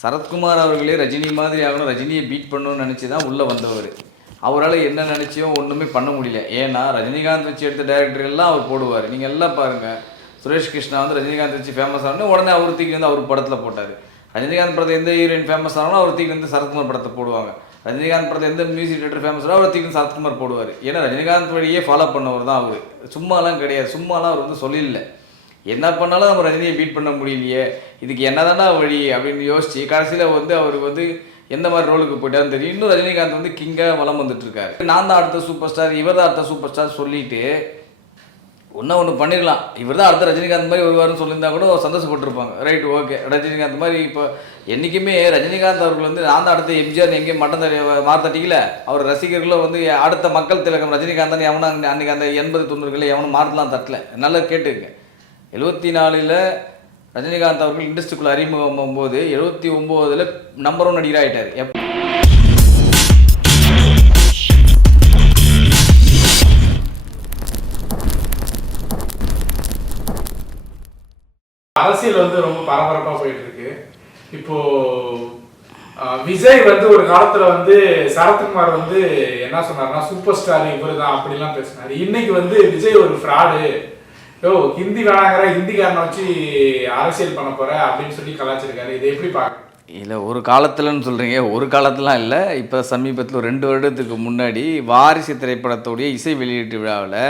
சரத்குமார் அவர்களே ரஜினி மாதிரி ஆகணும் ரஜினியை பீட் பண்ணணும்னு நினச்சி தான் உள்ளே வந்தவர். அவரால் என்ன நினச்சியோ ஒன்றுமே பண்ண முடியல. ஏன்னா ரஜினிகாந்த் வச்சு எடுத்த டேரக்டர் எல்லாம் அவர் போடுவார். நீங்கள் எல்லாம் பாருங்கள் சுரேஷ் கிருஷ்ணா வந்து ரஜினிகாந்த் வச்சு ஃபேமஸ் ஆனோடனே உடனே அவர் தூக்கி வந்து அவர் படத்தில் போட்டார். ரஜினிகாந்த் படத்தை எந்த ஹீரோயின் ஃபேமஸ் ஆனாலும் அவர் தூக்கி வந்து சரத்குமார் படத்தை போடுவாங்க. ரஜினிகாந்த் படத்தை எந்த மியூசிக் டேரக்டர் ஃபேமஸ் அவர் தூக்கி வந்து சரத்குமார் போடுவார். ஏன்னா ரஜினிகாந்த் வழியே ஃபாலோ பண்ணவர் தான் அவர். சும்மாலாம் கிடையாது. சும்மாலாம் அவர் வந்து சொல்லிடல என்ன பண்ணாலும் நம்ம ரஜினியை பீட் பண்ண முடியலையே இதுக்கு என்னதானா வழி அப்படின்னு யோசிச்சு கடைசியில் வந்து அவர் வந்து எந்த மாதிரி ரோலுக்கு போயிட்டாருன்னு தெரியும் இன்னும் ரஜினிகாந்த் வந்து கிங்காக வலம் வந்துட்டுருக்காரு. நான் தான் அடுத்த சூப்பர் ஸ்டார் இவர் தான் அடுத்த சூப்பர் ஸ்டார் சொல்லிட்டு ஒன்றா ஒன்று பண்ணிடலாம் இவர் தான் அடுத்த ரஜினிகாந்த் மாதிரி வருவார்னு சொல்லியிருந்தா கூட சந்தோஷப்பட்டிருப்பாங்க. ரைட் ஓகே ரஜினிகாந்த் மாதிரி இப்போ என்றைக்குமே ரஜினிகாந்த் அவர்கள் வந்து நான் தான் அடுத்த எம்ஜிஆர் எங்கேயும் மட்டம் தடி மார்த்தட்டிக்கல அவர் ரசிகர்களும் வந்து அடுத்த மக்கள் திலகம் ரஜினிகாந்த் எவனும் அங்க- அன்னைக்கு அந்த எண்பது தொண்ணூறுகளில் எவனும் மாறலாம் தட்டல. நல்லா கேட்டுங்க எழுபத்தி நாலில் ரஜினிகாந்த் அவர்கள் இண்டஸ்ட்ரிக்குள்ளே அறிமுகம் போது எழுபத்தி ஒம்போதில் நம்பர் ஒன் நடிகர் ஆகிட்டார் எப் அரசியல் வந்து ரொம்ப பரபரப்பாக போயிட்டு இருக்கு இப்போ விஜய் வந்து ஒரு காலத்துல வந்து சரத்குமார் வந்து என்ன சொன்னார்னா சூப்பர் ஸ்டார் இவரு தான் அப்படிலாம் பேசினார். இன்னைக்கு வந்து விஜய் ஒரு ஃப்ராடு யோ ஹிந்தி வேணாங்கிற ஹிந்திக்காரனை வச்சு அரசியல் பண்ண போற அப்படின்னு சொல்லி கலாச்சிருக்காரு இதை எப்படி பார்க்க இல்லை ஒரு காலத்தில்னு சொல்கிறீங்க ஒரு காலத்துலாம் இல்லை. இப்போ சமீபத்தில் ரெண்டு வருடத்துக்கு முன்னாடி வாரிசு திரைப்படத்துடைய இசை வெளியீட்டு விழாவில்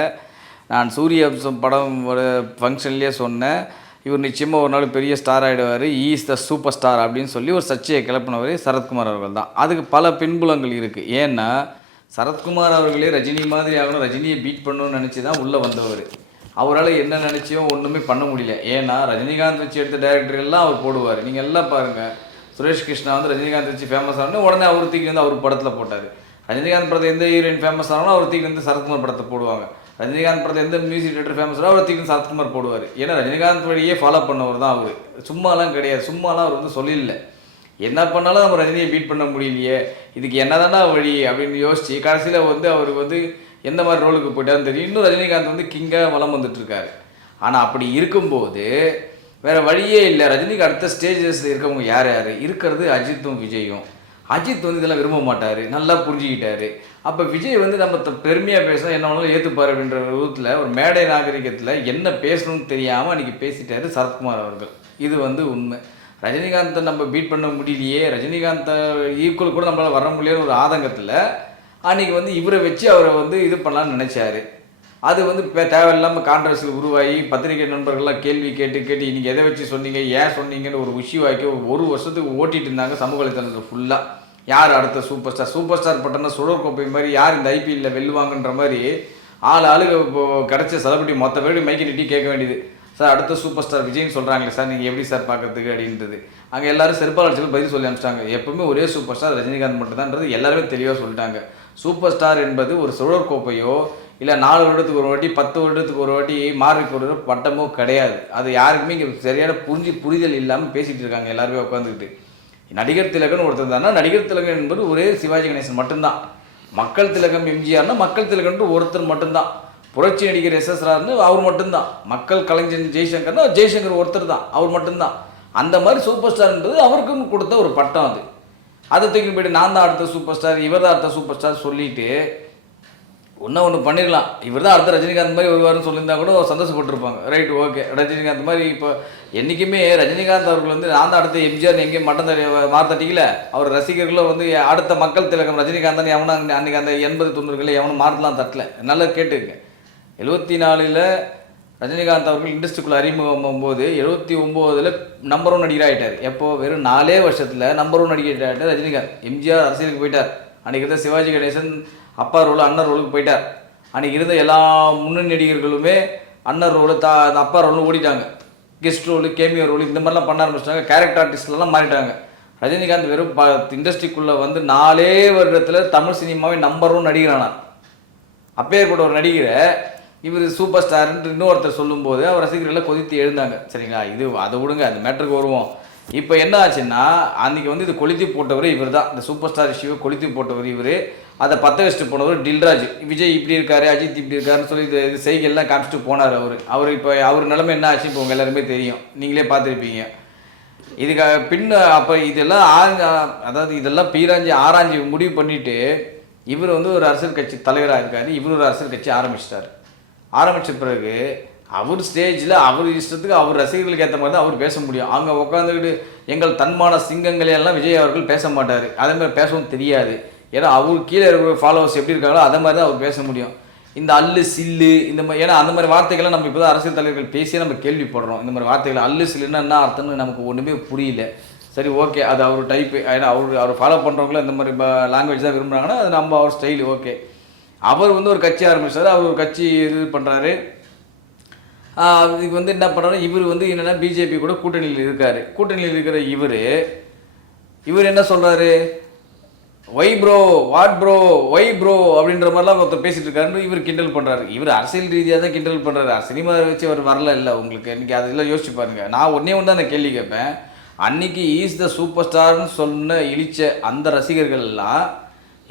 நான் சூரிய வம்சம் படம் ஒரு ஃபங்க்ஷன்லேயே சொன்னேன். இவர் நிச்சயமாக ஒரு நாள் பெரிய ஸ்டார் ஆகிடுவார் ஈஸ் த சூப்பர் ஸ்டார் அப்படின்னு சொல்லி ஒரு சர்ச்சையை கிளப்பினவர் சரத்குமார் அவர்கள் தான். அதுக்கு பல பின்புலங்கள் இருக்குது ஏன்னா சரத்குமார் அவர்களே ரஜினி மாதிரி ஆகணும் ரஜினியை பீட் பண்ணணும்னு நினச்சி தான் உள்ளே வந்தவர். அவரால் என்ன நினச்சியோ ஒன்றுமே பண்ண முடியல. ஏன்னா ரஜினிகாந்த் வச்சு எடுத்த டேரக்டர் எல்லாம் அவர் போடுவார். நீங்கள் எல்லாம் பாருங்கள் சுரேஷ் கிருஷ்ணா வந்து ரஜினிகாந்த் வச்சு ஃபேமஸ் ஆனோடனே உடனே அவர் தூக்கி வந்து அவர் படத்தில் போட்டார். ரஜினிகாந்த் படத்தை எந்த ஹீரோயின் ஃபேமஸ் ஆனாலும் அவர் தூக்கி வந்து சரத்குமார் படத்தை போடுவாங்க. ரஜினிகாந்த் படத்தை எந்த மியூசிக் டேரக்டர் ஃபேமஸ் ஆனோ அவர் தூக்கி சரத்குமார் போடுவார். ஏன்னா ரஜினிகாந்த் வழியே ஃபாலோ பண்ணவர் தான் அவர். சும்மாலாம் கிடையாது. சும்மாலாம் அவர் வந்து சொல்லிடல என்ன பண்ணாலும் நம்ம ரஜினியை பீட் பண்ண முடியலையே. இதுக்கு என்ன தானே வழி அப்படின்னு யோசிச்சு கடைசியில் வந்து அவர் வந்து எந்த மாதிரி ரோலுக்கு போயிட்டாலும் தெரியும். இன்னும் ரஜினிகாந்த் வந்து கிங்காக வலம் வந்துட்டுருக்காரு. ஆனால் அப்படி இருக்கும்போது வேறு வழியே இல்லை. ரஜினிக்கு அடுத்த ஸ்டேஜஸில் இருக்கவங்க யார் யார்? இருக்கிறது அஜித்தும் விஜயும். அஜித் வந்து இதெல்லாம் விரும்ப மாட்டார். நல்லா புரிஞ்சுக்கிட்டாரு. அப்போ விஜய் வந்து நம்ம த- பெருமையா பேசினா என்ன வேணாலும் ஏற்றுப்பார் அப்படின்ற விதத்தில் ஒரு மேடை நாகரிகத்தில் என்ன பேசணும்னு தெரியாமல் அன்றைக்கி பேசிட்டாரு சரத்குமார் அவர்கள். இது வந்து உண்மை. ரஜினிகாந்தை நம்ம பீட் பண்ண முடியலையே. ரஜினிகாந்தை ஈக்குவல் கூட நம்மளால் வர முடியல ஒரு ஆதங்கத்தில் அன்றைக்கி வந்து இவரை வச்சு அவரை வந்து இது பண்ணலாம்னு நினச்சாரு. அது வந்து இப்போ தேவையில்லாமல் கான்ட்ரவர்சியில் உருவாகி பத்திரிகை நண்பர்கள்லாம் கேள்வி கேட்டு கேட்டு இன்றைக்கி எதை வச்சு சொன்னீங்க? ஏன் சொன்னீங்கன்னு ஒரு விஷயம் ஒரு வருஷத்துக்கு ஓட்டிகிட்டு இருந்தாங்க சமூக வலைத்தளத்தில் ஃபுல்லாக யார் அடுத்த சூப்பர் ஸ்டார் சூப்பர் ஸ்டார் பட்டம்னா சுடர் கோப்பை மாதிரி யார் இந்த ஐபிஎல்ல வெல்லுவாங்கன்ற மாதிரி ஆள் ஆளுங்க இப்போ கிடச்ச செலிபிரிட்டி மொத்த பேருக்கு மைக்கை நிட்டி கேட்க வேண்டியது. சார் அடுத்த சூப்பர் ஸ்டார் விஜய்னு சொல்கிறாங்களே சார் நீங்கள் எப்படி சார் பார்க்கறதுக்கு அப்படின்றது. அங்கே எல்லாரும் செருப்பாளர் பதில் சொல்லி அனுப்பிச்சிட்டாங்க. எப்பவுமே ஒரே சூப்பர் ஸ்டார் ரஜினிகாந்த் மட்டும்தான்றது. எல்லாருமே தெளிவாக சொல்லிட்டாங்க. சூப்பர் ஸ்டார் என்பது ஒரு சுழற் கோப்பையோ இல்லை நாலு வருடத்துக்கு ஒரு வாட்டி பத்து வருடத்துக்கு ஒரு வாட்டி மாறுக்கு ஒரு பட்டமோ கிடையாது. அது யாருக்குமே இங்கே சரியான புரிஞ்சு புரிதல் இல்லாமல் பேசிகிட்டு இருக்காங்க. எல்லாருமே உட்காந்துக்கிட்டு நடிகர் திலகன் ஒருத்தர் தானே? நடிகர் திலகன் என்பது ஒரே சிவாஜி கணேசன் மட்டும்தான். மக்கள் திலகம் எம்ஜிஆர்னா மக்கள் திலகன் ஒருத்தர் மட்டும்தான். புரட்சி நடிகர் எஸ் எஸ் ரார்னு அவர் மட்டும்தான். மக்கள் கலைஞர் ஜெய்சங்கர்னா ஜெய்சங்கர் ஒருத்தர் தான். அவர் மட்டும்தான். அந்த மாதிரி சூப்பர் ஸ்டார்ன்றது அவருக்குன்னு கொடுத்த ஒரு பட்டம் அது. அதை தூக்கி போயிட்டு நான் தான் அடுத்த சூப்பர் ஸ்டார் இவர் தான் அடுத்த சூப்பர் ஸ்டார் சொல்லிட்டு ஒன்றா ஒன்று பண்ணிடலாம் இவர் தான் அடுத்த ரஜினிகாந்த் மாதிரி வருவார்னு சொல்லியிருந்தா கூட சந்தோஷப்பட்டிருப்பாங்க. ரைட் ஓகே ரஜினிகாந்த் மாதிரி இப்போ என்றைக்குமே ரஜினிகாந்த் அவர்கள் வந்து நான் தான் அடுத்த எம்ஜிஆர் எங்கேயும் மட்டம் தடி மார்த்தட்டிக்கல அவர் ரசிகர்களும் வந்து அடுத்த மக்கள் திலகம் ரஜினிகாந்த் எவனும் அன்றைக்கி அந்த எண்பது தொண்ணூறுகளில் எவனும் மாறலாம் தட்டல. நல்லா கேட்டுருக்கேன் எழுபத்தி நாலில் ரஜினிகாந்த் அவர்கள் இண்டஸ்ட்ரிக்குள்ளே அறிமுகம் போது எழுபத்தி ஒம்போதில் நம்பர் ஒன் நடிகர் ஆகிட்டார் எப்போ? வெறும் நாலே வருஷத்தில் நம்பர் ஒன் நடிகர் ஆகிட்டார் ரஜினிகாந்த். எம்ஜிஆர் அரசியலுக்கு போயிட்டார். அன்றைக்கி இருந்த சிவாஜி கணேசன் அப்பா ரோல் அண்ணன் ரோலுக்கு போயிட்டார். அன்றைக்கி இருந்த எல்லா முன்னணி நடிகர்களுமே அண்ணன் ரோலு தா அந்த அப்பா ரோலும் ஓடிட்டாங்க. கெஸ்ட் ரோலு கேமியோ ரோல் இந்த மாதிரிலாம் பண்ண ஆரம்பிச்சிட்டாங்க. கேரக்டர் ஆர்டிஸ்ட்லாம் மாறிட்டாங்க. ரஜினிகாந்த் வெறும் ப இண்டஸ்ட்ரிக்குள்ளே வந்து நாலே வருடத்தில் தமிழ் சினிமாவே நம்பர் ஒன் நடிகரானார் அப்பேற்பட்ட ஒரு நடிகரை இவர் சூப்பர் ஸ்டார்ன்ட்டு இன்னொருத்தர் சொல்லும்போது அவர் ரசிகர்கள்லாம் கொதித்து எழுந்தாங்க. சரிங்களா? இது அதை விடுங்க அந்த மேட்டருக்கு வருவோம். இப்போ என்ன ஆச்சுன்னா அன்றைக்கி வந்து இது கொளுத்தி போட்டவர் இவர் தான் இந்த சூப்பர் ஸ்டார் இஷ்யூவை கொளுத்தி போட்டவர் இவர். அதை பற்ற வச்சுட்டு போனவர் டில்ராஜ். விஜய் இப்படி இருக்காரு அஜித் இப்படி இருக்காருன்னு சொல்லி இது இது செய்கையெல்லாம் காமிச்சிட்டு போனார் அவர். அவர் இப்போ அவர் நிலைமை என்ன ஆச்சு இப்போ உங்கள் எல்லாருமே தெரியும். நீங்களே பார்த்துருப்பீங்க. இதுக்கு பின்ன அப்போ இதெல்லாம் ஆராய்ஞ்சு அதாவது இதெல்லாம் பீராஞ்சி ஆராய்ஞ்சி முடிவு பண்ணிவிட்டு இவர் வந்து ஒரு அரசியல் கட்சி தலைவராக இருக்கார். இவர் ஒரு அரசியல் கட்சி ஆரம்பிச்சிட்டார். ஆரம்பித்த பிறகு அவர் ஸ்டேஜில் அவர் இஷ்டத்துக்கு அவர் ரசிகர்களுக்கு ஏற்ற மாதிரி தான் அவர் பேச முடியும். அங்கே உட்காந்துக்கிட்டு எங்கள் தன்மான சிங்கங்களை எல்லாம் விஜய் அவர்கள் பேச மாட்டார். அதே மாதிரி பேசவும் தெரியாது. ஏன்னா அவர் கீழே இருக்கிற ஃபாலோவர்ஸ் எப்படி இருக்காங்களோ அதே மாதிரி தான் அவர் பேச முடியும். இந்த அல்லு சில்லு இந்த மாதிரி ஏன்னா அந்த மாதிரி வார்த்தைகளை நம்ம இப்போ தான் அரசியல் தலைவர்கள் பேசியே நம்ம கேள்விப்படுறோம். இந்த மாதிரி வார்த்தைகள் அல்லு சில்லுன்னா என்ன அர்த்தம்னு நமக்கு ஒன்றுமே புரியல. சரி ஓகே அது அவர் டைப்பு ஏன்னா அவர் அவர் ஃபாலோ பண்ணுறவங்களும் இந்த மாதிரி லாங்குவேஜ் தான் விரும்புகிறாங்கன்னா அது நம்ம அவர் ஸ்டைல் ஓகே அவர் வந்து ஒரு கட்சி ஆரம்பிச்சாரு அவர் ஒரு கட்சி இது பண்ணுறாரு இதுக்கு வந்து என்ன பண்ணுறாரு இவர் வந்து என்னென்னா பிஜேபி கூட கூட்டணியில் இருக்கார். கூட்டணியில் இருக்கிற இவர் இவர் என்ன சொல்கிறாரு why bro what bro why bro அப்படின்ற மாதிரிலாம் ஒருத்தர் பேசிட்டு இருக்காருன்னு இவர் கிண்டல் பண்ணுறாரு இவர் அரசியல் ரீதியாக தான் கிண்டல் பண்ணுறாரு சினிமா வச்சு அவர் வரல இல்லை உங்களுக்கு. இன்றைக்கி அதெல்லாம் யோசிச்சு பாருங்க. நான் ஒன்றே ஒன்று தான் நான் கேள்வி கேட்பேன். அன்னைக்கு ஈஸ் த சூப்பர் ஸ்டார்னு சொன்ன இழிச்ச அந்த ரசிகர்கள்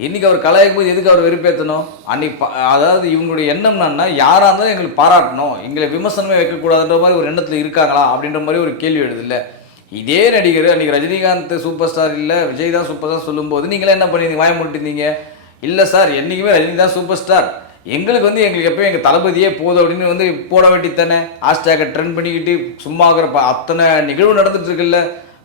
இன்றைக்கி அவர் கலாய்க்கும் போது எதுக்கு அவர் வெறுப்பேற்றணும் அன்னைக்கு அதாவது இவங்களுடைய எண்ணம் என்னன்னா யாராக இருந்தாலும் எங்களுக்கு பாராட்டணும். எங்களை விமர்சனமே வைக்கக்கூடாதுன்ற மாதிரி ஒரு எண்ணத்தில் இருக்காங்களா அப்படின்ற மாதிரி ஒரு கேள்வி எழுது இதே நடிகர் அன்றைக்கி ரஜினிகாந்த் சூப்பர் ஸ்டார் இல்லை விஜய் தான் சூப்பர் ஸ்டார் சொல்லும்போது நீங்களே என்ன பண்ணிருந்தீங்க? வாய மாட்டிருந்தீங்க இல்லை சார் என்றைக்குமே ரஜினி தான் சூப்பர் ஸ்டார் எங்களுக்கு வந்து எங்களுக்கு எப்போயும் எங்கள் தளபதியே போதும் அப்படின்னு வந்து போட வேண்டித்தானே ஹாஸ்டேக்கை ட்ரெண்ட் பண்ணிக்கிட்டு சும்மா இருக்கிற ப- அத்தனை நிகழ்வு நடந்துட்டு இருக்குல்ல.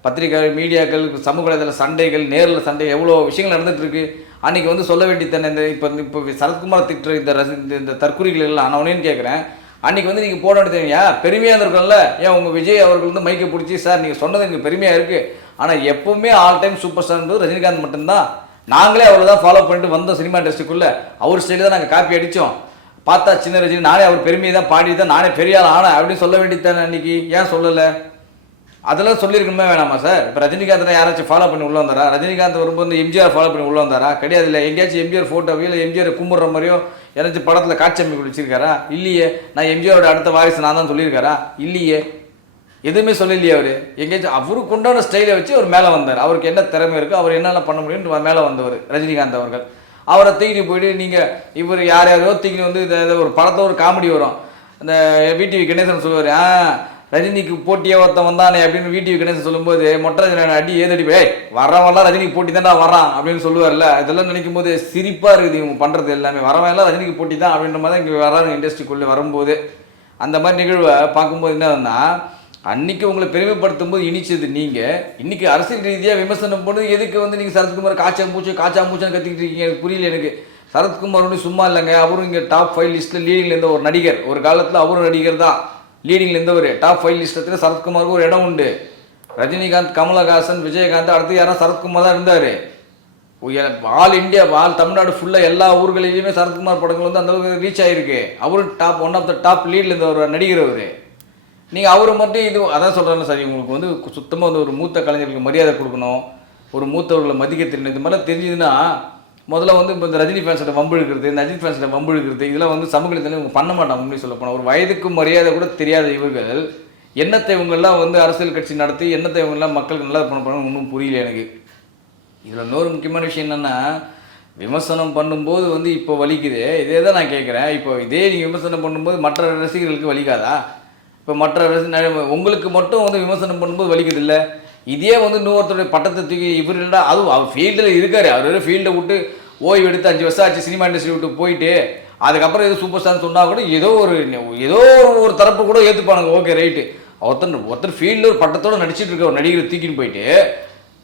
பத்திரிக்கை மீடியாக்கள் சமூக வலைதள சண்டைகள் நேரில் சண்டை எவ்வளோ விஷயங்கள் நடந்துட்டு அன்றைக்கி வந்து சொல்ல வேண்டியதானே இந்த இப்போ இப்போ சரத்குமார் திட்டுற இந்த ரசி இந்த- இந்த தற்குறிகள் எல்லாம் நான் உடனே கேட்குறேன் அன்றைக்கி வந்து நீங்கள் போட வேண்டியதுங்க பெருமையாக இருக்கும்ல ஏன் உங்கள் விஜய் அவர்கள் வந்து மைக்கை பிடிச்சி சார் நீங்கள் சொன்னது எனக்கு பெருமையாக இருக்குது ஆனால் எப்போவுமே ஆல் டைம் சூப்பர் ஸ்டார்ன்றது ரஜினிகாந்த் மட்டும்தான். நாங்களே அவரை தான் ஃபாலோ பண்ணிட்டு வந்தோம் சினிமா இண்டஸ்ட்ரிக்குள்ளே. அவர் ஸ்டைலில் தான் நாங்கள் காப்பி அடித்தோம் பார்த்தா சின்ன ரஜினி நானே அவர் பெருமையை தான் பாடி தான் நானே பெரிய ஆள் ஆனேன் அப்படின்னு சொல்ல வேண்டியதானே அன்றைக்கி ஏன் சொல்லலை? அதெல்லாம் சொல்லியிருக்கணுமே வேணாமா சார்? இப்போ ரஜினிகாந்த் யாராச்சும் ஃபாலோ பண்ணி உள்ள வந்தாரா? ரஜினிகாந்த் வரும்போது எம்ஜிஆர் ஃபாலோ பண்ணி உள்ள வந்தாரா? கிடையாது இல்லை. எங்கேயாச்சும் எம்ஜிஆர் ஃபோட்டோவையோ இல்லை எம்ஜிஆர் கும்பிட்ற மாதிரியோ ஏதாச்சும் படத்தில் காட்சி அமைப்பு வச்சிருக்காரா? இல்லையே. நான் எம்ஜிஆரோட அடுத்த வாரிசு நான் தான் சொல்லியிருக்காரா? இல்லையே. எதுவுமே சொல்லலையே அவர். எங்கேயாச்சும் அவருக்கு உண்டான ஸ்டைலை வச்சு அவர் மேலே வந்தார். அவருக்கு என்ன திறமை இருக்கோ அவர் என்னென்ன பண்ண முடியும்னு மேலே வந்தவர் ரஜினிகாந்த் அவர்கள். அவரை தூக்கிட்டு போயிட்டு நீங்கள் இவர் யார் யாரையோ தூக்கிட்டு வந்து இந்த ஒரு படத்தில் ஒரு காமெடி வரும். அந்த விடிவி கணேசன் சொல்லுவார் ஆ ரஜினிக்கு போட்டியே ஒருத்தன் வந்தானே அப்படின்னு வீட்டுக்கு கணேசன் சொல்லும்போது மொட்டை அடி ஏதடிப்பே வரவெல்லாம் ரஜினிக்கு போட்டி தான்டா வரான் அப்படின்னு சொல்லுவார்ல. இதெல்லாம் நினைக்கும் போது சிரிப்பாக இருக்குது இவங்க பண்ணுறது எல்லாமே. வரவன் எல்லாம் ரஜினிக்கு போட்டி தான் அப்படின்ற மாதிரி தான் இங்கே வராங்க இண்டஸ்ட்ரிக்குள்ளே வரும்போது. அந்த மாதிரி நிகழ்வை பார்க்கும்போது என்னன்னா அன்னைக்கு உங்களை பெருமைப்படுத்தும் போது இனிச்சது நீங்கள் இன்னைக்கு அரசியல் ரீதியாக விமர்சனம் பண்ணது எதுக்கு வந்து நீங்கள் சரத்குமார் காய்ச்சா மூச்சு காய்ச்சா மூச்சான்னு கத்திக்கிட்டு இருக்கீங்க? எனக்கு புரியல எனக்கு. சரத்குமார் ஒன்றும் சும்மா இல்லைங்க. அவரும் இங்கே டாப் ஃபைவ் லிஸ்ட்டில் லீடிங்கில் இருந்த ஒரு நடிகர். ஒரு காலத்தில் அவரும் நடிகர் தான். லீடிங்கில் இருந்த ஒரு டாப் ஃபைவ் லிஸ்டத்தில் சரத்குமாருக்கு ஒரு இடம் உண்டு. ரஜினிகாந்த் கமலஹாசன் விஜயகாந்த் அடுத்து யாரும் சரத்குமார் தான் இருந்தார். ஆல் இந்தியா ஆல் தமிழ்நாடு ஃபுல்லாக எல்லா ஊர்களிலையுமே சரத்குமார் படங்கள் வந்து அந்த அளவுக்கு ரீச் ஆகிருக்கு அவரும் top one of the top லீடில் இருந்த ஒரு நடிகர் அவர். நீங்கள் அவரை மட்டும் இது அதான் சொல்கிறேன் சார் உங்களுக்கு வந்து சுத்தமாக வந்து ஒரு மூத்த கலைஞர்களுக்கு மரியாதை கொடுக்கணும். ஒரு மூத்தவர்களை மதிக்க தெரியணும். இது மாதிரிலாம் தெரிஞ்சதுன்னா முதல்ல வந்து இப்போ இந்த ரஜினி ஃபேன்ஸோட வம்பு இழுக்கிறது இந்த அஜித் ஃபேன்ஸில் வம்பு இழுக்கிறது இதெல்லாம் வந்து சமூகத்தில் இவங்க பண்ண மாட்டாங்க உண்மை சொல்ல போனால் ஒரு வயதுக்கு மரியாதை கூட தெரியாத இவர்கள் என்னத்தை இவங்கெல்லாம் வந்து அரசியல் கட்சி நடத்தி என்னத்தை இவங்கெல்லாம் மக்களுக்கு நல்லா பண்ண போகிறாங்க ஒன்றும் புரியல எனக்கு. இதில் இன்னொரு முக்கியமான விஷயம் என்னென்னா விமர்சனம் பண்ணும்போது வந்து இப்போ வலிக்குது. இதே தான் நான் கேட்குறேன் இப்போ இதே நீங்கள் விமர்சனம் பண்ணும்போது மற்ற ரசிகர்களுக்கு வலிக்காதா? இப்போ மற்ற ரசி உங்களுக்கு மட்டும் வந்து விமர்சனம் பண்ணும்போது வலிக்குது இல்லை இதே வந்து இன்னொருத்தருடைய பட்டத்தை தூக்கி இவர் அதுவும் அவர் ஃபீல்டில் இருக்காரு. அவர் ஃபீல்டை விட்டு ஓய்வு எடுத்து அஞ்சு வருஷம் ஆச்சு சினிமா இண்டஸ்ட்ரி விட்டு போயிட்டு அதுக்கப்புறம் எதுவும் சூப்பர் ஸ்டார்னு சொன்னால் கூட ஏதோ ஒரு ஏதோ ஒரு தரப்பு கூட ஏற்றுப்பானுங்க ஓகே ரைட்டு ஒருத்தர் ஒருத்தர் ஃபீல்டில் ஒரு பட்டத்தோடு நடிச்சிட்டு இருக்க ஒரு நடிகரை தூக்கின்னு போயிட்டு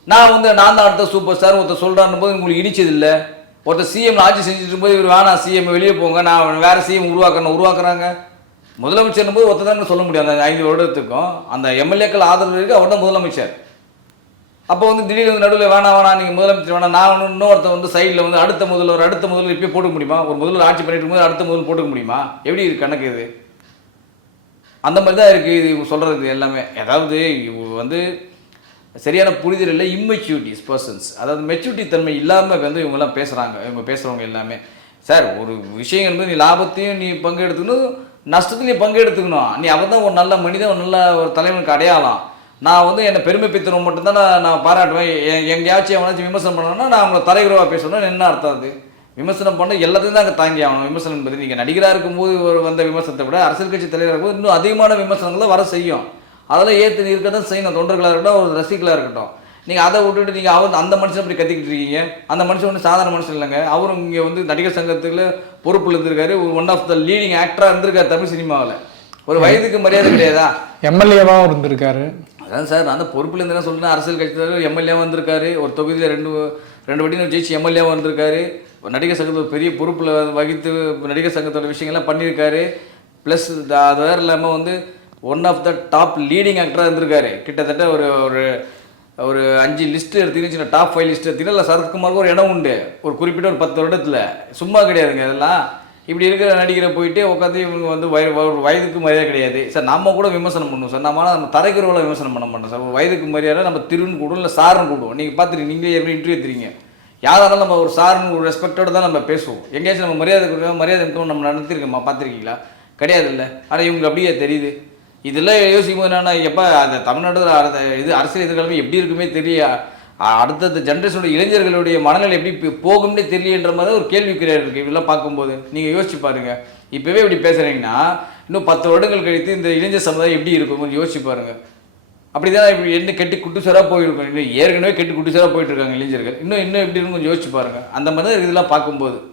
நான் வந்து நான் தான் அடுத்த சூப்பர் ஸ்டார் ஒருத்தர் சொல்கிறான்னு போது உங்களுக்கு இடிச்சது இல்லை ஒருத்தர் சிஎம் ஆட்சி செஞ்சுட்டு இருக்கும்போது இவர் வேணாம் சிஎம் வெளியே போங்க நான் வேறு சிஎம் உருவாக்கணும் உருவாக்குறாங்க. முதலமைச்சர் போது ஒருத்தர் தான் சொல்ல முடியும் அந்த ஐந்து வருடத்துக்கும். அந்த எம்எல்ஏக்கள் ஆதரவு இருக்குது அவர் தான் முதலமைச்சர். அப்போ வந்து திடீர்னு வந்து நடுவில் வேணாம் வேணாம் நீங்கள் முதலமைச்சர் வேணாம். நான் ஒன்று இன்னொருத்தர் வந்து சைடில் வந்து அடுத்த முதல்வர் அடுத்த முதல்வர் இப்போ போட்டுக்க முடியுமா? ஒரு முதல்வர் ஆட்சி பண்ணிட்டு இருக்கும்போது அடுத்த முதல்வர் போட்டுக்க முடியுமா? எப்படி இது கணக்கு இது? அந்த மாதிரி தான் இருக்குது இது இவங்க சொல்கிறது எல்லாமே. அதாவது இவங்க வந்து சரியான புரிதல் இல்லை. இம்மெச்சூரிட்டிஸ் பர்சன்ஸ் அதாவது மெச்சூரிட்டி தன்மை இல்லாமல் வந்து இவங்கெல்லாம் பேசுகிறாங்க இவங்க பேசுகிறவங்க எல்லாமே. சார் ஒரு விஷயம் என்பது நீ லாபத்தையும் நீ பங்கெடுத்துக்கணும் நஷ்டத்துலையும் நீ பங்கு நீ அவன் தான் ஒரு நல்ல மனிதன் ஒரு நல்ல ஒரு தலைவனுக்கு அடையாளம். நான் வந்து என்னை பெருமை மட்டும்தான் நான் நான் பாராட்டுவேன். எங்கேயாச்சும் எவனாச்சும் விமர்சனம் பண்ணணும்னா நான் அவங்களை தலைகுறவாக பேசணும்னு என்ன அர்த்தம் அது? விமர்சனம் பண்ண எல்லாத்தையும் தான் அங்கே தாங்கி ஆகணும். விமர்சனம் என்பது நீங்கள் நடிகராக இருக்கும்போது ஒரு வந்த விமர்சனத்தை விட அரசியல் கட்சி தலைவராக இருக்கும்போது இன்னும் அதிகமான விமர்சனங்களை வர செய்யும். அதெல்லாம் ஏற்று இருக்க தான் செய்யணும். தொண்டர்களாக இருக்கட்டும் ஒரு ரசிகர்களாக இருக்கட்டும். நீங்கள் அதை விட்டுட்டு நீங்கள் அவர் அந்த மனுஷன் அப்படி கத்திக்கிட்டு இருக்கீங்க. அந்த மனுஷன் ஒன்றும் சாதாரண மனுஷன் இல்லைங்க. அவரும் இங்கே வந்து நடிகர் சங்கத்தில் பொறுப்பில் இருந்திருக்காரு. ஒரு ஒன் ஆஃப் த லீடிங் ஆக்டராக இருந்திருக்காரு தமிழ் சினிமாவில். ஒரு வயதுக்கு மரியாதை கிடையாதா? எம்எல்ஏவாகவும் இருந்திருக்காரு. அதான் சார் அந்த தான் பொறுப்பில் என்ன சொல்றேன். அரசியல் கட்சியில் எம்எல்ஏ வந்திருக்காரு. ஒரு தொகுதியில் ரெண்டு ரெண்டு வாட்டி ஜெயிச்சு எம்எல்ஏ வந்திருக்காரு. ஒரு நடிகர் சங்கத்தோட பெரிய பொறுப்பில் வகித்து நடிகர் சங்கத்தோட விஷயங்கள்லாம் பண்ணியிருக்காரு. ப்ளஸ் அது வேறு இல்லாமல் வந்து one of the top leading ஆக்டராக இருந்திருக்காரு. கிட்டத்தட்ட ஒரு ஒரு ஒரு அஞ்சு லிஸ்ட்டு எடுத்தீங்கன்னு டாப் ஃபைவ் லிஸ்ட் எடுத்தீங்கன்னா இல்லை சரத்குமாருக்கு ஒரு இடம் உண்டு. ஒரு குறிப்பிட்ட ஒரு பத்து வருடத்தில். சும்மா கிடையாதுங்க இதெல்லாம். இப்படி இருக்கிற நடிகரை போயிட்டு உட்காந்து இவங்க வந்து வய வயதுக்கு மரியாதை கிடையாது. சார் நம்ம கூட விமர்சனம் பண்ணுவோம் சார். நம்ம ஆனால் நம்ம தரைக்குறவில் விமர்சனம் பண்ண மாட்டோம் சார். வயதுக்கு மரியாதை நம்ம திருன்னு கூடுவோம் இல்லை சாருன்னு கூடுவோம். நீங்கள் பார்த்துட்டு நீங்களே எப்படி இன்டர்வியூ எடுத்துறீங்க யாராக இருந்தாலும் நம்ம ஒரு சாருன்னு ஒரு ரெஸ்பெக்டோடு தான் நம்ம பேசுவோம். எங்கேயாச்சும் நம்ம மரியாதை கொடுக்க மரியாதை இருக்கோம் நம்ம நடத்திருக்கோமா? பார்த்துருக்கீங்களா கிடையாது இல்லை ஆனால் இவங்களுக்கு அப்படியே தெரியுது. இதெல்லாம் யோசிக்கும் போது என்னன்னா எப்போ அந்த தமிழ்நாடு இது அரசியல் எதிர்காலமே எப்படி இருக்குமே தெரியா அடுத்தது அடுத்தடுத்த இளைஞர்களுடைய மனநிலை எப்படி போகும்னே தெரியன்ற மாதிரி ஒரு கேள்விக்குறியா இருக்கு. இதெல்லாம் பார்க்கும்போது. நீங்கள் யோசிச்சு பாருங்க. இப்போவே இப்படி பேசுறீங்கன்னா இன்னும் பத்து வருடங்கள் கழித்து இந்த இளைஞர் சமுதாயம் எப்படி இருக்கும் கொஞ்சம் யோசிச்சு பாருங்க. அப்படிதான் இப்படி என்ன கெட்டு குட்டுசராக போயிருக்கோம். இன்னும் ஏற்கனவே கெட்டு குட்டுசராக போயிட்டு இருக்காங்க இளைஞர்கள். இன்னும் இன்னும் எப்படி இருக்கும் கொஞ்சம் யோசிச்சு பாருங்க. அந்த மாதிரி தான் இதெல்லாம் பார்க்கும்போது.